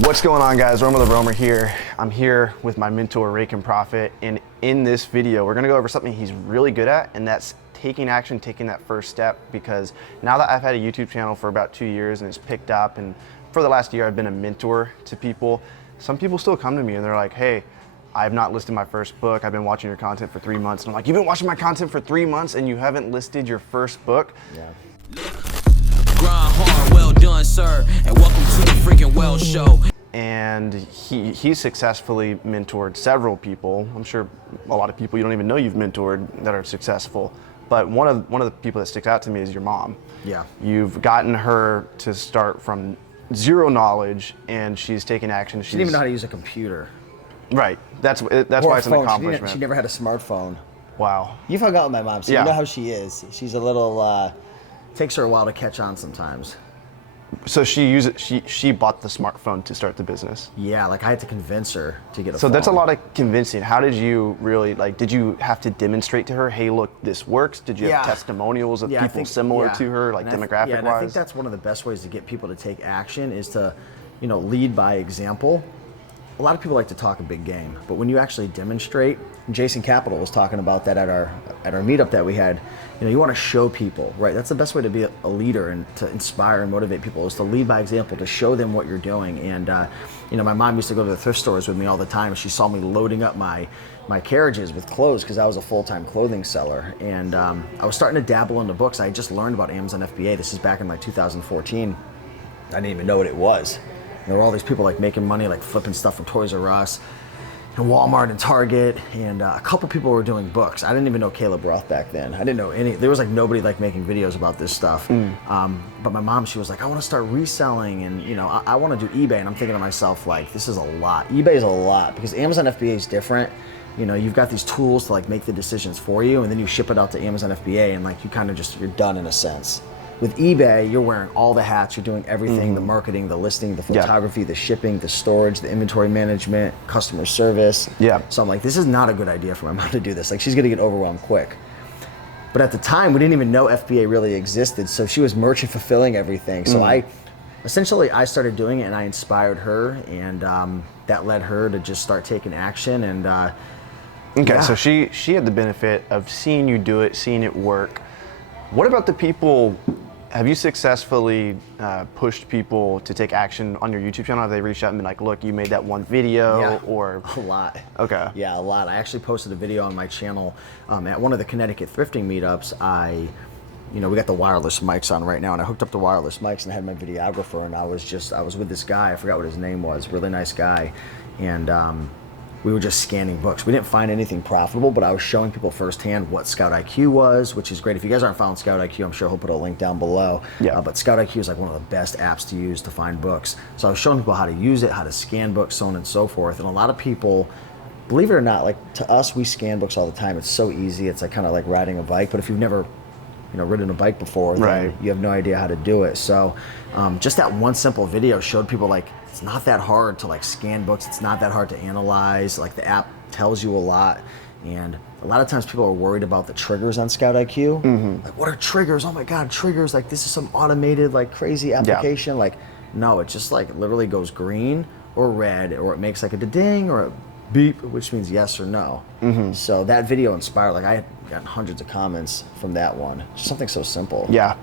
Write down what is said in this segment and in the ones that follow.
What's going on, guys? Romer the Romer here. I'm here with my mentor, Raiken Profit, and in this video, we're gonna go over something he's really good at, and that's taking action, taking that first step, because now that I've had a YouTube channel for about 2 years and it's picked up, and for the last year, I've been a mentor to people. Some people still come to me and they're like, hey, I've not listed my first book. I've been watching your content for 3 months. And I'm like, you've been watching my content for 3 months and you haven't listed your first book? Yeah. Grind hard, well done, sir, and welcome to the freaking Well Show. And he successfully mentored several people. I'm sure a lot of people you don't even know you've mentored that are successful. But one of the people that sticks out to me is your mom. Yeah. You've gotten her to start from zero knowledge, and she's taking action. She didn't even know how to use a computer. Right. That's Or why a it's an phone. accomplishment. She never had a smartphone. Wow. You've hung out with my mom, so Yeah. you know how she is. She's a little, takes her a while to catch on sometimes. So she bought the smartphone to start the business. Yeah, like I had to convince her to get a phone. So that's a lot of convincing. How did you really, did you have to demonstrate to her, hey, look, this works? Did you have testimonials of people similar to her, demographic-wise? Yeah, and I think that's one of the best ways to get people to take action is to, lead by example. A lot of people like to talk a big game, but when you actually demonstrate, Jason Capital was talking about that at our meetup that we had. You want to show people, right? That's the best way to be a leader and to inspire and motivate people is to lead by example, to show them what you're doing. And my mom used to go to the thrift stores with me all the time. She saw me loading up my carriages with clothes because I was a full-time clothing seller. And I was starting to dabble into books. I had just learned about Amazon FBA. This is back in 2014. I didn't even know what it was. There were all these people making money, flipping stuff from Toys R Us and Walmart and Target, and a couple people were doing books. I didn't even know Caleb Roth back then. I didn't know any. There was nobody making videos about this stuff. But my mom, she was like, I want to start reselling, and I want to do eBay. And I'm thinking to myself, this is a lot. eBay is a lot because Amazon FBA is different. You've got these tools to make the decisions for you, and then you ship it out to Amazon FBA, and you kind of you're done in a sense. With eBay, you're wearing all the hats, you're doing everything, the marketing, the listing, the photography, the shipping, the storage, the inventory management, customer service. Yeah. So I'm like, this is not a good idea for my mom to do this. She's gonna get overwhelmed quick. But at the time, we didn't even know FBA really existed, so she was merchant fulfilling everything. So I started doing it and I inspired her, and that led her to just start taking action. And Okay, so she had the benefit of seeing you do it, seeing it work. What about the people? Have you successfully pushed people to take action on your YouTube channel? Have they reached out and been like, look, you made that one video, or? A lot. Okay. Yeah, a lot. I actually posted a video on my channel at one of the Connecticut thrifting meetups. We got the wireless mics on right now, and I hooked up the wireless mics and I had my videographer, and I was with this guy, I forgot what his name was, really nice guy, and we were just scanning books. We didn't find anything profitable, but I was showing people firsthand what ScoutIQ was, which is great. If you guys aren't following ScoutIQ, I'm sure he'll put a link down below. Yeah. But ScoutIQ is one of the best apps to use to find books. So I was showing people how to use it, how to scan books, so on and so forth. And a lot of people, believe it or not, to us, we scan books all the time. It's so easy. It's kind of like riding a bike. But if you've never ridden a bike before, then you have no idea how to do it. So just that one simple video showed people it's not that hard to scan books. It's not that hard to analyze. The app tells you a lot. And a lot of times people are worried about the triggers on ScoutIQ. What are triggers? Oh my God, triggers. This is some automated, crazy application. No, it just literally goes green or red, or it makes a ding or a beep, which means yes or no. So that video inspired, I had gotten hundreds of comments from that one. Just something so simple. Yeah.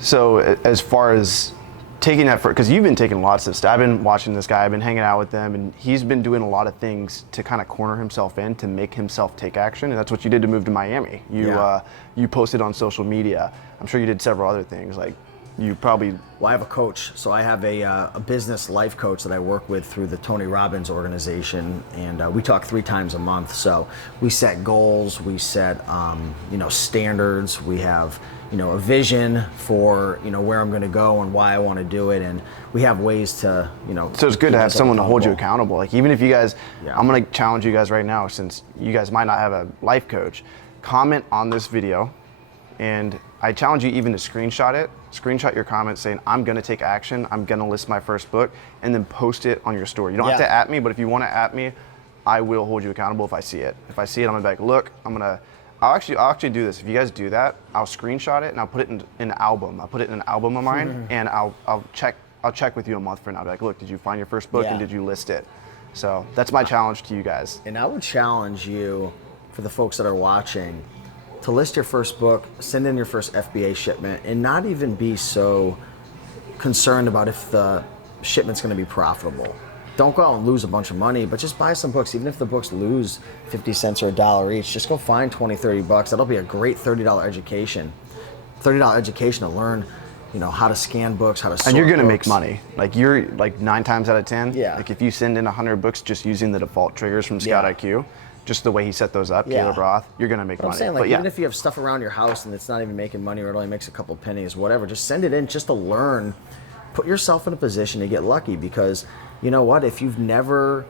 So as far as taking that, because you've been taking lots of stuff. I've been watching this guy, I've been hanging out with them, and he's been doing a lot of things to kind of corner himself in, to make himself take action. And that's what you did to move to Miami. You posted on social media. I'm sure you did several other things. You probably... Well, I have a coach. So I have a business life coach that I work with through the Tony Robbins organization, and we talk 3 times a month. So we set goals, we set standards, we have a vision for where I'm going to go and why I want to do it, and we have ways to So it's good to have someone to hold you accountable. Even if you guys, I'm going to challenge you guys right now, since you guys might not have a life coach. Comment on this video, and I challenge you even to screenshot it. Screenshot your comments saying, I'm going to take action, I'm going to list my first book, and then post it on your story. You don't have to at me, but if you want to at me, I will hold you accountable if I see it. If I see it, I'm going to be like, look, I'll actually do this. If you guys do that, I'll screenshot it and I'll put it in an album. I'll put it in an album of mine, and I'll check I'll check with you a month from now. I'll be like, look, did you find your first book Yeah. and did you list it? So that's my challenge to you guys. And I would challenge you, for the folks that are watching, to list your first book, send in your first FBA shipment, and not even be so concerned about if the shipment's going to be profitable. Don't go out and lose a bunch of money, but just buy some books. Even if the books lose 50 cents or $1 each, just go find 20, 30 bucks. That'll be a great $30 education. $30 education to learn, how to scan books, how to sort And you're gonna make books. money. Like you're like 9 times out of 10. Yeah. Like if you send in 100 books just using the default triggers from ScoutIQ, just the way he set those up, Yeah. Caleb Roth, you're gonna make But I'm money. saying, like, but yeah, even if you have stuff around your house and it's not even making money or it only makes a couple pennies, whatever, just send it in just to learn. Put yourself in a position to get lucky, because you know what? If you've never,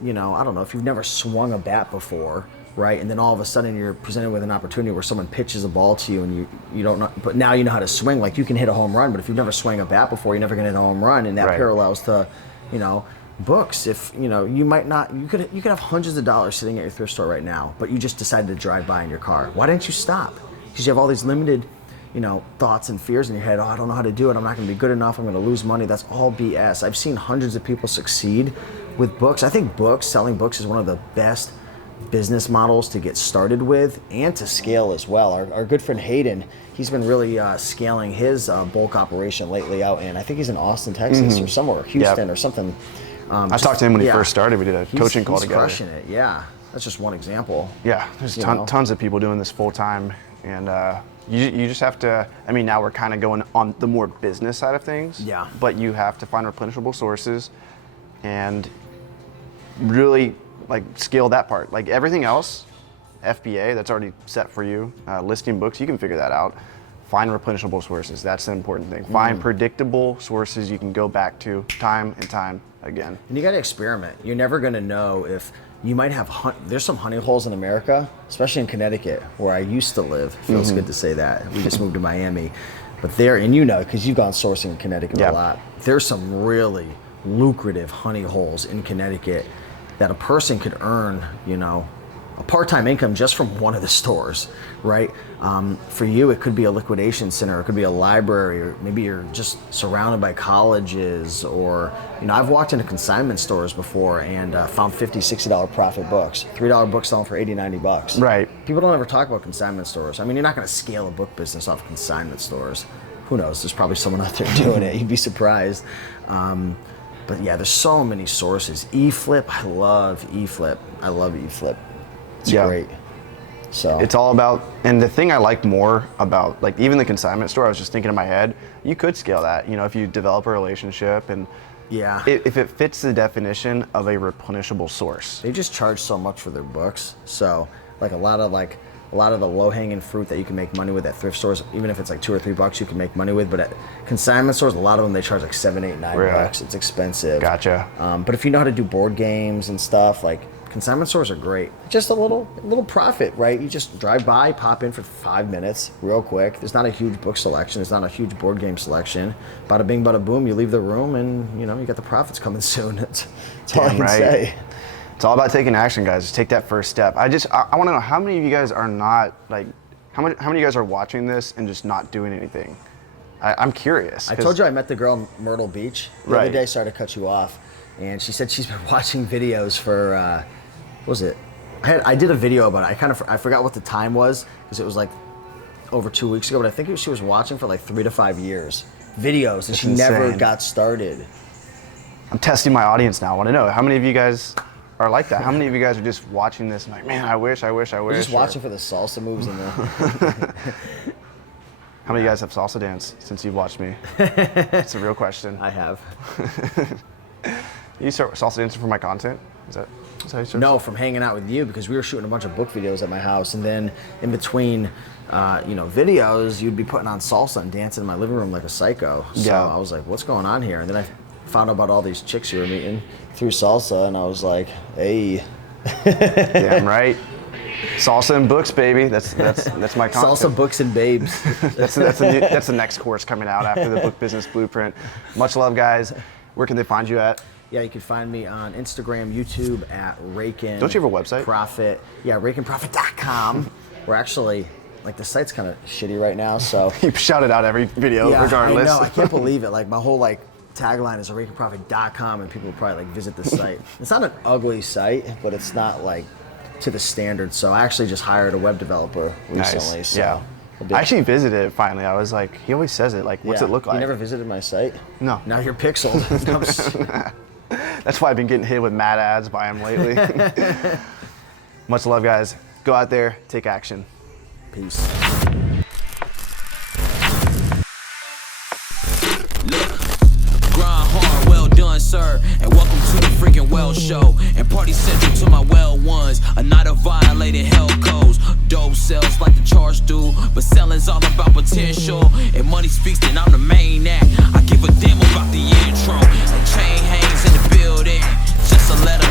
I don't know, if you've never swung a bat before, right? And then all of a sudden you're presented with an opportunity where someone pitches a ball to you and you don't know, but now you know how to swing. Like, you can hit a home run, but if you've never swung a bat before, you're never going to hit a home run. And that Right. parallels to, books. If you might not, you could have hundreds of dollars sitting at your thrift store right now, but you just decided to drive by in your car. Why didn't you stop? Because you have all these limited thoughts and fears in your head. Oh, I don't know how to do it. I'm not going to be good enough. I'm going to lose money. That's all BS. I've seen hundreds of people succeed with books. I think selling books is one of the best business models to get started with and to scale as well. Our good friend Hayden, he's been really scaling his bulk operation lately out in, I think he's in Austin, Texas or somewhere, Houston or something. I talked to him when he first started. We did a coaching call he's together. Crushing it, yeah. That's just one example. Yeah, there's You know? tons of people doing this full time, and you just have to. I mean, now we're kind of going on the more business side of things. Yeah. But you have to find replenishable sources, and really like scale that part. Like everything else, FBA, that's already set for you. Listing books, you can figure that out. Find replenishable sources. That's the important thing. Find predictable sources you can go back to time and time again. And you got to experiment. You're never going to know if you might have, there's some honey holes in America, especially in Connecticut, where I used to live. Feels good to say that. We just moved to Miami. But there, and because you've gone sourcing in Connecticut a lot, there's some really lucrative honey holes in Connecticut that a person could earn, a part-time income just from one of the stores, right? For you, it could be a liquidation center, it could be a library, or maybe you're just surrounded by colleges, or, I've walked into consignment stores before and found $50, $60 profit books, $3 books selling for $80, $90. Right. People don't ever talk about consignment stores. I mean, you're not gonna scale a book business off consignment stores. Who knows, there's probably someone out there doing it, you'd be surprised. But yeah, there's so many sources. eFlip, I love eFlip. It's great. So It's all about, and the thing I like more about, like even the consignment store, I was just thinking in my head, you could scale that, if you develop a relationship and yeah, if it fits the definition of a replenishable source. they just charge so much for their books. So like a lot of the low-hanging fruit that you can make money with at thrift stores, even if it's like $2 or $3 you can make money with, but at consignment stores, a lot of them they charge like $7, $8, $9. Really? It's expensive. Gotcha. But if you know how to do board games and stuff, like consignment stores are great. Just a little profit, right? You just drive by, pop in for 5 minutes, real quick. There's not a huge book selection. There's not a huge board game selection. Bada bing, bada boom. You leave the room, and you got the profits coming soon. That's all I Damn can right. say. It's all about taking action, guys. Just take that first step. I want to know how many of you guys are not like, how many of you guys are watching this and just not doing anything? I'm curious. I told you I met the girl in Myrtle Beach the Right. other day. Sorry to cut you off, and she said she's been watching videos for. What was it? I did a video about it. I forgot what the time was because it was like over 2 weeks ago. But I think she was watching for like 3 to 5 years videos, and That's she never insane. got started. I'm testing my audience now. I want to know how many of you guys are like that. How many of you guys are just watching this and like, man, I wish. We're just or- watching for the salsa moves and the. How many of you guys have salsa dance since you've watched me? It's a real question. I have. You start salsa dancing for my content? Is that how you start? No, from hanging out with you because we were shooting a bunch of book videos at my house, and then in between, videos, you'd be putting on salsa and dancing in my living room like a psycho. So Yeah. I was like, "What's going on here?" And then I found out about all these chicks you were meeting through salsa, and I was like, "Hey, Damn right. Salsa and books, baby. That's my content. salsa, books, and babes." That's the next course coming out after the Book Business Blueprint. Much love, guys. Where can they find you at? Yeah, you can find me on Instagram, YouTube at Raiken. Don't you have a website? Profit. Yeah, RaikenProfit.com. We're actually, like, the site's kind of shitty right now, so. You shout it out every video, Yeah, regardless. I know. I can't believe it. Like, my whole, tagline is RaikenProfit.com, and people will probably like visit the site. It's not an ugly site, but it's not like to the standard. So I actually just hired a web developer recently. Nice. So Yeah. I actually visited it finally. I was like, he always says it. Like, what's it look like? You never visited my site? No. Now you're pixeled. That's why I've been getting hit with mad ads by him lately. Much love, guys. Go out there, take action. Peace. Sir, and welcome to the freaking well show. And party central to my well ones. A night of violated hell codes. Dope sells like the charge do, but selling's all about potential. If money speaks, then I'm the main act. I give a damn about the intro. The chain hangs in the building, just to let 'em